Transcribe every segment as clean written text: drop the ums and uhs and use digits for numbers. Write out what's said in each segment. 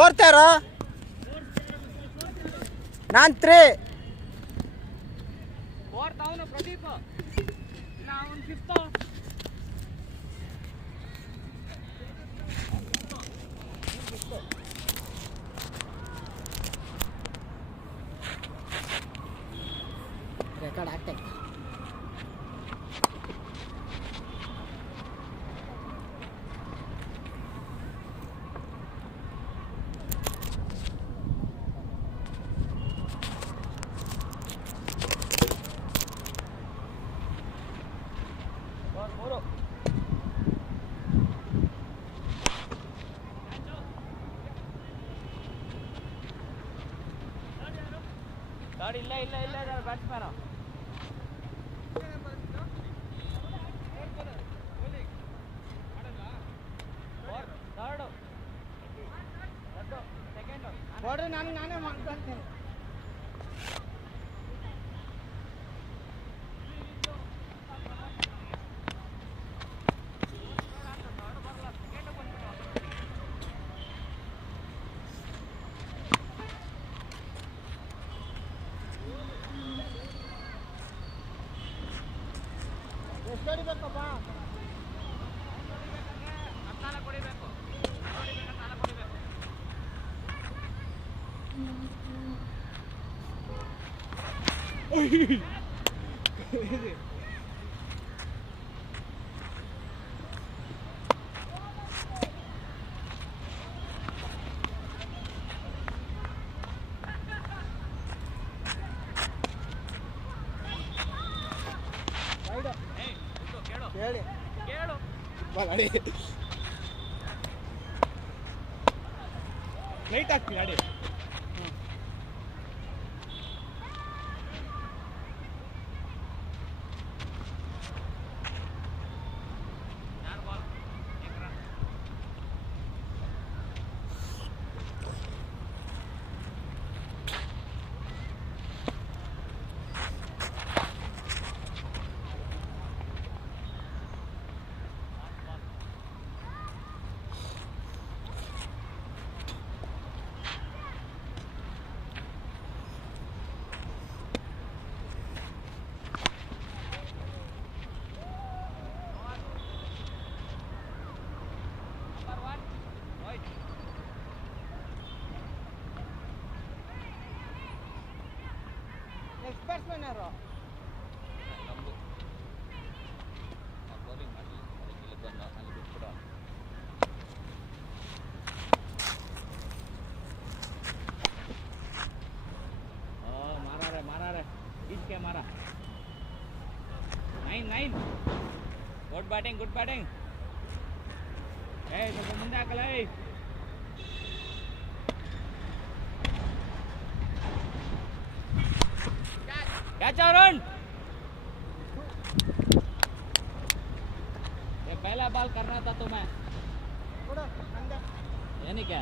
4th ಯಾರು? ನಾನು 3. 4th ಅವನು ಪ್ರದೀಪ್. ನಾವು 5th. ರೆಕಾರ್ಡ್ ಆಗ್ತಾ ಇತ್ತು. ಇಲ್ಲ ಇಲ್ಲ ಇಲ್ಲ ಬ್ಯಾಟ್ಸ್ಮನ್. ನಾನೇ ಮಾಡ್ಕೊಳ್ತೀನಿ. ಎಷ್ಟು ಹೊಡಿಬೇಕಪ್ಪ? ಕೊಡಿಬೇಕು. ಹೇಳಿ ಕೇಳು. ಗಾಡಿ ಲೈಟ್ ಹಾಕ್ತೀನಿ ಗಾಡಿ. ನೆಕ್ಸ್ಟ್ ಬ್ಯಾಟ್ಸ್ಮನ್ ಯಾರು? ಮಾರಾರೆ ಈಚೆ ಮಾರ. 9. Good batting. ಸ್ವಲ್ಪ ಮುಂದೆ ಹಾಕಲ್ಲ. Catch run. ये पहला बॉल करना था तुम्हें. ಏನಕ್ಕೆ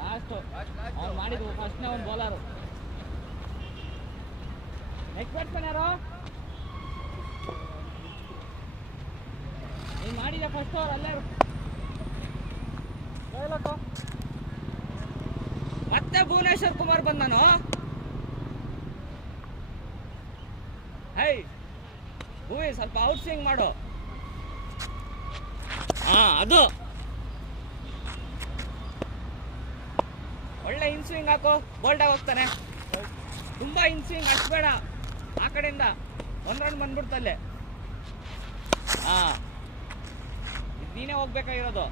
ಲಾಸ್ಟ್ ಅವ್ನು ಮಾಡಿದ್ವು ಫಸ್ಟ್ನೇ ಒಂದು ಬೌಲರು. ನೆಕ್ಸ್ಟ್ ಬ್ಯಾಟ್ಸ್ಮನ್ ಯಾರು? ನೀನು ಮಾಡಿದೆ ಫಸ್ಟ್ ಓವರ್ ಅಲ್ಲೇ. ಮತ್ತೆ ಭುವನೇಶ್ವರ್ ಕುಮಾರ್ ಬಂದನು. ಹೈ ಭೂವಿ ಸ್ವಲ್ಪ ಔಟ್ ಸ್ವಿಂಗ್ ಮಾಡು. ಅದು ಒಳ್ಳೆ ಇನ್ ಸ್ವಿಂಗ್ ಹಾಕು. ಬೋಲ್ಡ್ ಆಗಿ ಹೋಗ್ತಾನೆ. ತುಂಬಾ ಇನ್ ಸ್ವಿಂಗ್ ಹಚ್ಬೇಡ. ಆ ಕಡೆಯಿಂದ 1 ರನ್ ಬಂದ್ಬಿಡ್ತಲ್ಲೇ. ನೀನೇ ಹೋಗ್ಬೇಕಾಗಿರೋದು.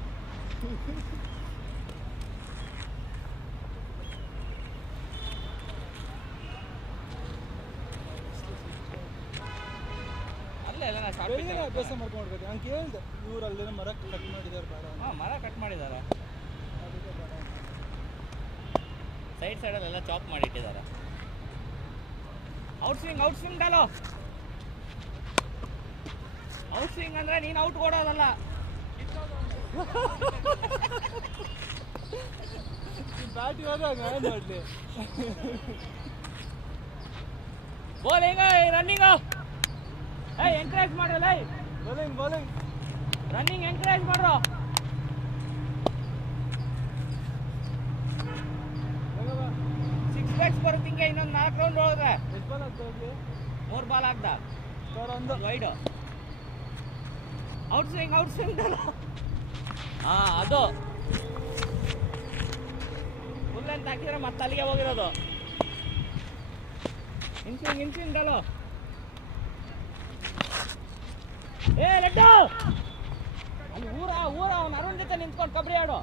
ಅಭ್ಯಾಸ ಮಾಡ್ಕೊಂಡ್ಬೇಕು. ನಾನು ಕೇಳಿದೆ ಇವರಲ್ಲಿ ಮರ ಕಟ್ ಮಾಡಿದ್ದಾರೆ ಬೇಡ. ಮರ ಕಟ್ ಮಾಡಿದ್ದಾರೆ. ಸೈಡಲ್ಲೆಲ್ಲ ಚಾಪ್ ಮಾಡಿಟ್ಟಿದ್ದಾರೆ. ಔಟ್ ಸ್ವಿಂಗ್ ಡಾಲೋ. ಔಟ್ ಸ್ವಿಂಗ್ ಅಂದ್ರೆ ನೀನು ಔಟ್ ಕೊಡೋದಲ್ಲ. ಬ್ಯಾಟ್ ಹೋದಾಗ ನೋಡ್ಲಿ. ಬೌಲಿಂಗ್ ರನ್ನಿಂಗ್ ಎಂಕರೇಜ್ ಮಾಡ್ರಲ್ಲ. ಬೌಲಿಂಗ್ ರನ್ನಿಂಗ್ ಎಂಕರೇಜ್ ಮಾಡ್ರು. ಪಾಯಿಂಟ್ಸ್ ಬರುತ್ತೆ ಹಿಂಗೆ ಇನ್ನೊಂದು 4 ರೌಂಡ್ ಹೋದ್ರೆ. ಎಷ್ಟು ಬಾಲ್ ಆಗ್ತಾ ಹೋಗಿ 3 ಬಾಲ್ ಆಗ್ದ ಸರ್ ಒಂದು ವೈಡ್ ಔಟ್ ಸ್ವಿಂಗ್ ಅದು ಫುಲ್ ಅಂತ ಹಾಕಿದ್ರೆ ಮತ್ತೆ ಅಲ್ಲಿಗೆ ಹೋಗಿರೋದು. ಇನ್ಸ್ವಿಂಗ್ ಅಲ್ಲೋ ಏ ಲಡ್ಡು ಅಲ್ಲಿ ಊರ ಅವ್ನು ಅರುಣ್ ಜೊತೆ ನಿಂತ್ಕೊಂಡು ಕಬಡ್ಡಿ ಆಡು.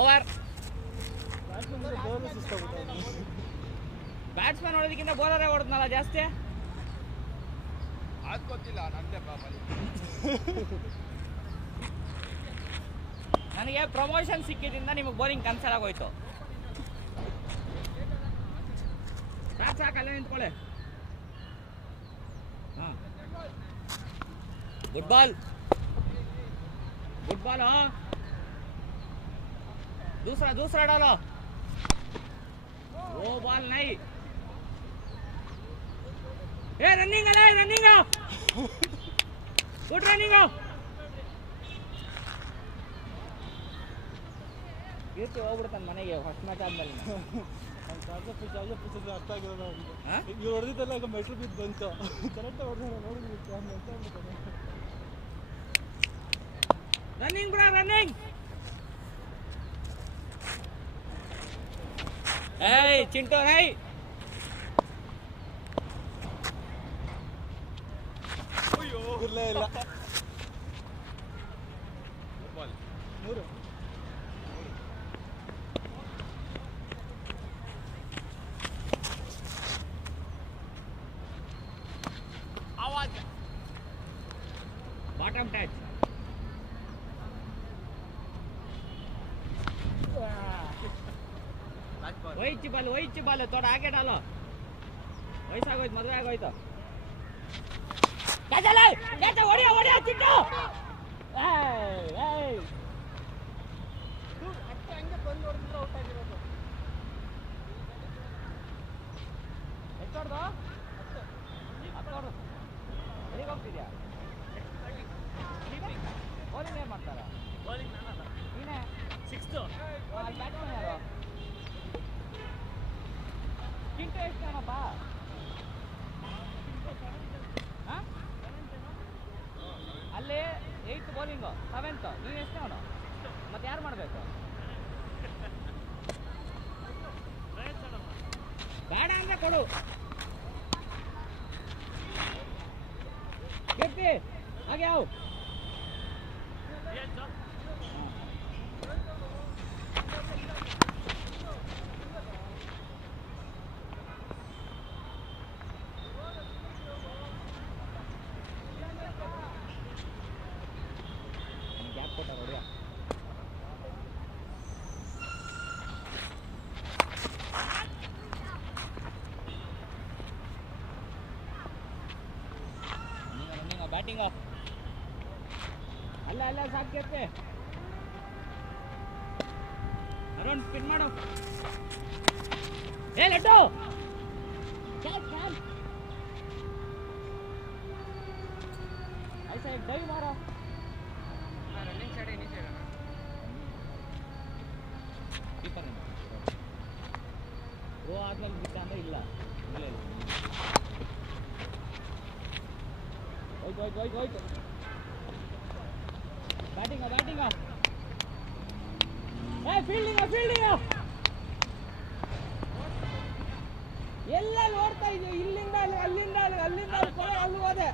ಓವರ್. ಬ್ಯಾಟ್ಸ್ಮನ್ ಹೊಡೋದಕ್ಕಿಂತ ಬೌಲರೇ ಹೊಡೆದ್ನಲ್ಲ ಜಾಸ್ತಿ. ಅದು ಗೊತ್ತಿಲ್ಲ ನಂದೇ ಪ್ರಾಬ್ಲಮ್. ನನಗೆ ಪ್ರಮೋಷನ್ ಸಿಕ್ಕಿದ್ರಿಂದ ನಿಮಗೆ ಬೌಲಿಂಗ್ ಕ್ಯಾನ್ಸಲ್ ಆಗೋಯ್ತು. ಸಾಕು ಅಲ್ಲೇ ನಿಂತ್ಕೊಳ್ಳಿ. ಹಾಂ ಗುಡ್ ಬಾಲ್ दूसरा डालो. वो बॉल नहीं. ए रनिंग गुड रनिंग. ಗೆದ್ದು ಹೋಗ್ಬಿಡ್ತಾನೆ ಮನೆಗೆ ಫಸ್ಟ್ ಮ್ಯಾಚ್ ಆದ್ಮೇಲೆ. ಅರ್ಥ ಆಗಿರೋದು ಇವ್ರು ಹೊಡೆದಿದ್ದೆಲ್ಲ ಈಗ ಮೆಟ್ಲು ಬಿದ್ದು ಬಂತು. ಕರೆಕ್ಟಾಗಿ ಹೊಡೆದ ನೋಡಿದ್ವಿ. ರನ್ನಿಂಗ್. ಏಯ್ ಚಿಂಟು ನೈ. ಇರಲೇ ಇಲ್ಲ 3 बाटम टच. ವೈಚ್ ಬಾಲ್ ತೋಡ ಆಗೆ ಡಾಲೋ. ವಯಸ್ಸಾಗೋಯ್ತು, ಮದುವೆ ಆಗೋಯ್ತು. ಹೊಡಿಯ ಚಿಟ್ಟು. ಹಂಗೆ ಬಂದು ಹೊಡೆದಿದ್ರೆ ಔಟ್ ಆಗಿರೋದು. ಎಷ್ಟೋಡ್ದು ಎಲ್ಲಿಗೆ ಹೋಗ್ತಿದ್ಯಾ? ಬೌಲಿಂಗ್ ಏನು ಮಾಡ್ತಾರ? ನೀನೇ 6th. ಅಲ್ಲಿ ಬ್ಯಾಟ್ಸ್ಮನ್ ಯಾರು? ಚಿಂಟು ಎಷ್ಟು ಏನಪ್ಪ? ಅಲ್ಲಿ 8th ಬೌಲಿಂಗು 7th. ನೀನು ಎಷ್ಟು ಅವನು? ಮತ್ತೆ ಯಾರು ಮಾಡಬೇಕು? ಬೇಡ ಅಂದ್ರೆ ಕೊಡು. ಕೀರ್ತಿ ಹಾಗೆ ಯಾವ ಗ್ಯಾಪ್ ಕೊಟ್ಟ ಹೊಡಿಯ. ಬ್ಯಾಟಿಂಗ್ ಅಲ್ಲ ಸಾಕ್ಯತ್ತೆ. ಅರುಣ್ ಸ್ಪಿನ್ ಮಾಡು. ಏ ಲಡ್ಡು ಐ ಸೈಡ್ ಡೈವ್ ಮಾರೋ. Running side any side keeper ರೋ ಆದ್ಮೇಲೆ ಬಿಟ್ಟ ಅಂದ್ರೆ ಇಲ್ಲ. ಹೋಯ್ತು ಬ್ಯಾಟಿಂಗ ಫೀಲ್ಡಿಂಗ್ ಎಲ್ಲ ನೋಡ್ತಾ ಇದೀವಿ. ಇಲ್ಲಿಂದ ಅಲ್ಲಿಂದ ಅಲ್ಲಿ ಹೋದೆ.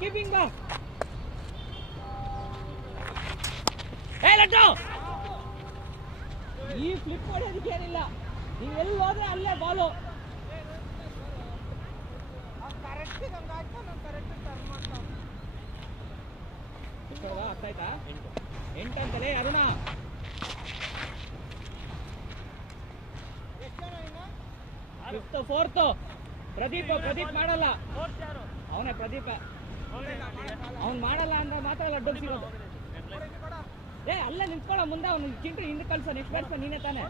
ಕೀಪಿಂಗ್ ಲಡ್ಡು ಈ ಫ್ಲಿಪ್ ಹೊಡೆಯೋದಕ್ಕೆ ಏನಿಲ್ಲ. ನೀವು ಎಲ್ಲಿ ಹೋದ್ರೆ ಅಲ್ಲೇ ಬಾಲು. ಅರ್ಥ ಆಯ್ತಾ? 8 ಅಂತಲೇ ಅರುಣ. ಫಿಫ್ತ್ 4th ಪ್ರದೀಪ್ ಮಾಡಲ್ಲ. ಅವನೇ ಪ್ರದೀಪ. ಅವ್ನು ಮಾಡಲ್ಲ ಅಂದ್ರೆ ಮಾತ್ರ ಲಡ್ಡು ಸಿಗೋದು. ಏ ಅಲ್ಲೇ ನಿಂತ್ಕೊಳ್ಳೋ ಮುಂದೆ. ಅವ್ನು ಚಿಂಟು ಹಿಂದೆ ಕಳ್ಸೋ. ನೆಕ್ಸ್ಟ್ ಬ್ಯಾಟ್ಸ್ಮನ್ ನೀನೇ ತಾನೆ.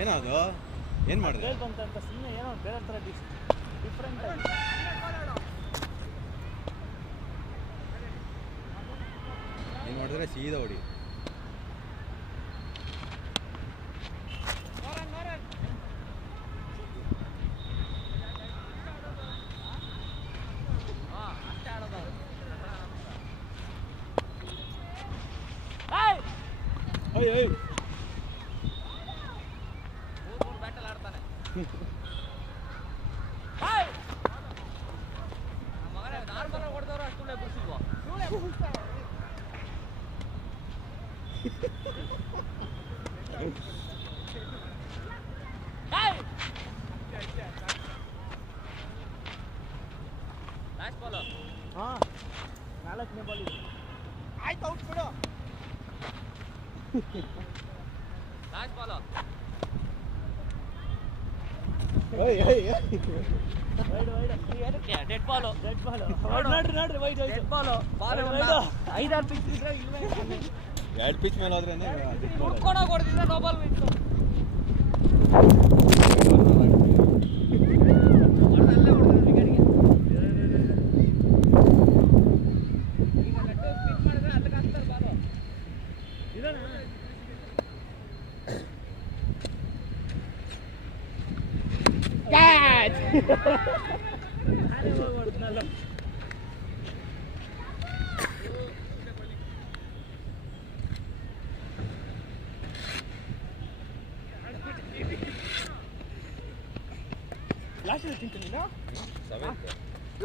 ಏನದು ಏನು ಮಾಡಿದೆ ಬಂತಂತ ಸುಮ್ಮನೆ ಏನೋ ಬೇರೆ ಥರ ಡಿಫ್ರೆಂಟ್ ಆಗಿ ಏನು ಮಾಡಿದ್ರೆ ಸೀದಾ ಹೊಡಿ ಹಾಂ 4ನೇ ಬಾಲ್ ಇದೆ ಆಯ್ತು ಔಟ್ ಬಿಡು ಲಾಸ್ಟ್ ಬಾಲ್ ಓಯ್ ಓಯ್ ಡೆಡ್ ಬಾಲ್ ನೋಡ್ರಿ wide dead ball ball 5-6 pitch ಇದ್ರೆ ಇಲ್ವೇ 2 ಪಿಚ್ ಮೇಲೆ ಹೋದ್ರೇನೆ ಹುಡ್ಕೊಂಡೋಗಿ ಹೊಡೆದಿದ್ರೆ ನೋ ಬಾಲ್ ಬಿತ್ತು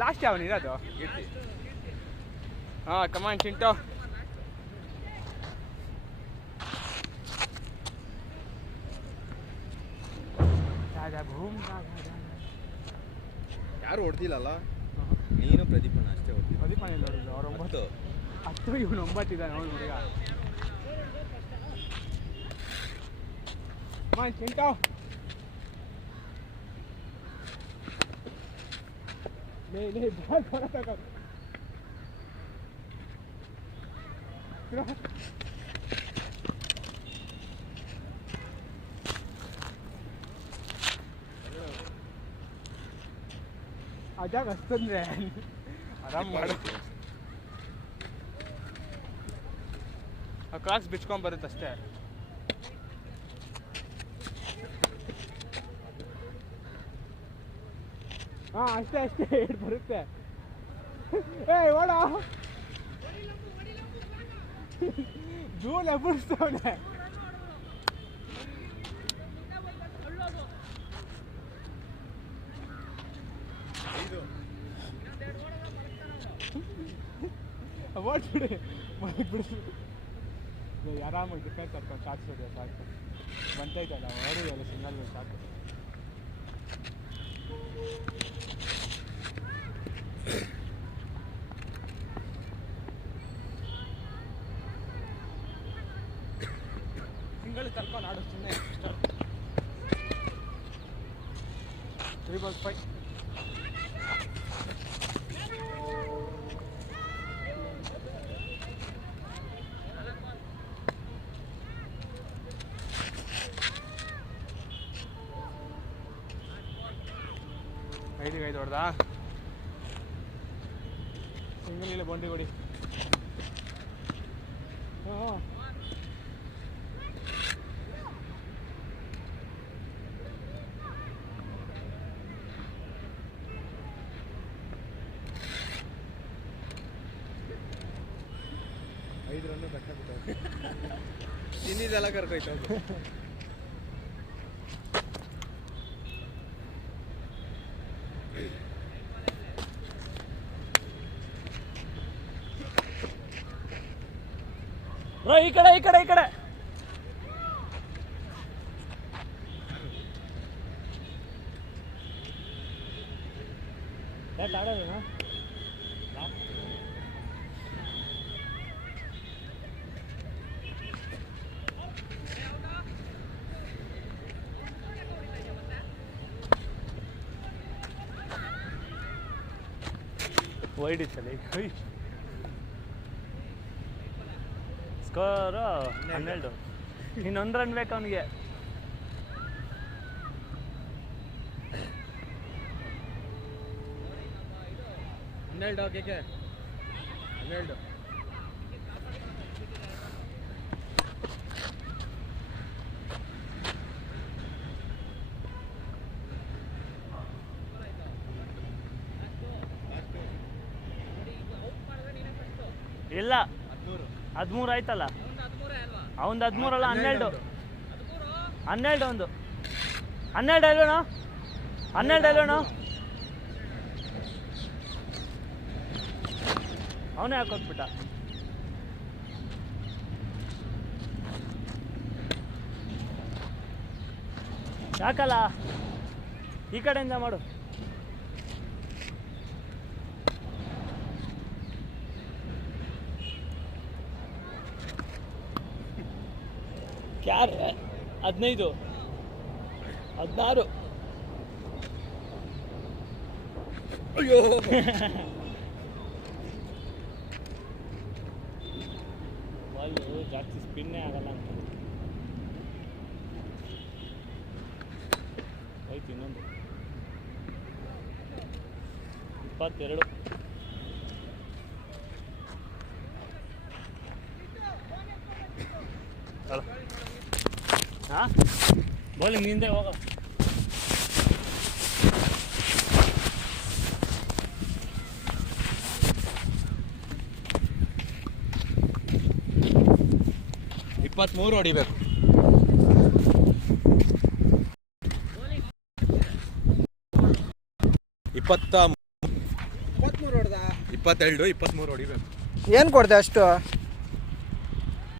ಲಾಸ್ಟ್ ಯಾವನಿರೋದು ಹಾಂ ಕಮಾನ್ ಚಿಂಟು ಯಾರು ಹೊಡ್ದಿಲ್ಲಲ್ಲ ನೀನು ಪ್ರದೀಪಣ್ಣ ಅಷ್ಟೇ ಹೊಡ್ದಿಲ್ಲ ಪ್ರದೀಪಣ್ಣ ಇಲ್ಲ ನೋಡಿದ್ರು ಅವ್ರು 9 10 ಇವನು 9 ಇದ್ದಾನೆ ಅವನು ಹುಡುಗ ಕಮಾನ್ ಚಿಂಟು ಲೇ ಬ್ಯಾಗ್ ಹೊರತಕ ಅದಾಗ ಅಷ್ಟಂದ್ರೆ ಆರಾಮ್ ಮಾಡು ಆ ಕ್ರಾಕ್ಸ್ ಬಿಚ್ಕೊಂಡ್ ಬರುತ್ತಷ್ಟೇ ಹಾಂ ಅಷ್ಟೇ ಹೇಳಿ ಬರುತ್ತೆ ಏಯ್ ಓಡ ಜೂನ್ ಎಬ್ಬರಿಸ್ತವನೆ ಓಡ್ಬಿಡಿ ಮಲಗ್ಬಿಡಿಸಿ ಆರಾಮಾಗಿ ಡಿಫೆನ್ಸ್ ಹಾಕೊಂಡು ಶಾರ್ಟ್ಸ್ ಹೊಡೆಯೋ ಸಾಕು ಬಂತೈತಲ್ಲ ಅವರು ಎಲ್ಲ ಸಿಂಗಲ್ ಸಾಕು ಸಿಂಗಲ್ ಕರ್ಕೊಂಡು ಆಡು ಸುಮ್ಮನೆ 3 balls 5 5 ಹೊಡೆದಾ ಸಿಂಗಲ್ ಇಲ್ಲ ಬೌಂಡ್ರಿ ಕೊಡಿ ಹಾಂ ರನ್ನು ಕಟ್ಟಾಗ್ಬಿಟ್ಟು ತಿನ್ನಿದೆಲ್ಲ ಕರ್ಕೊಯ್ತು ಈ ಕಡೆ ಆಡೋದೇನಾ ವೈಡ್ ಇತ್ತಲ್ಲಿ ಸ್ಕೋರು 12 ಇನ್ನೊಂದು ರನ್ ಬೇಕು ಅವನಿಗೆ 12 KK 12 ಇಲ್ಲ 13 ಆಯ್ತಲ್ಲ ಅವಂದು 13 ಅಲ್ಲ 12 ಒಂದು 12 ಅಲ್ವೇನೋ 12 ಅಲ್ವೇನೋ ಅವನೇ ಹಾಕೊಟ್ಬಿಟ್ಟ ಯಾಕಲ್ಲ ಈ ಕಡೆಯಿಂದ ಮಾಡು ಯಾರು 15 16 ಅಯ್ಯೋ ಬಾಲು ಜಾಸ್ತಿ ಸ್ಪಿನ್ನೇ ಆಗಲ್ಲ ಅಂತ ಆಯ್ತು ಇನ್ನೊಂದು 22 ಹಾಂ ಬೌಲಿಂಗ್ ನಿಂದೆ ಹೋಗ ಇಪ್ಪತ್ತ್ಮೂರು ಹೊಡಿಬೇಕು. 22 23 ಹೊಡಿಬೇಕು. ಏನು ಕೊಡ್ದೆ ಅಷ್ಟು?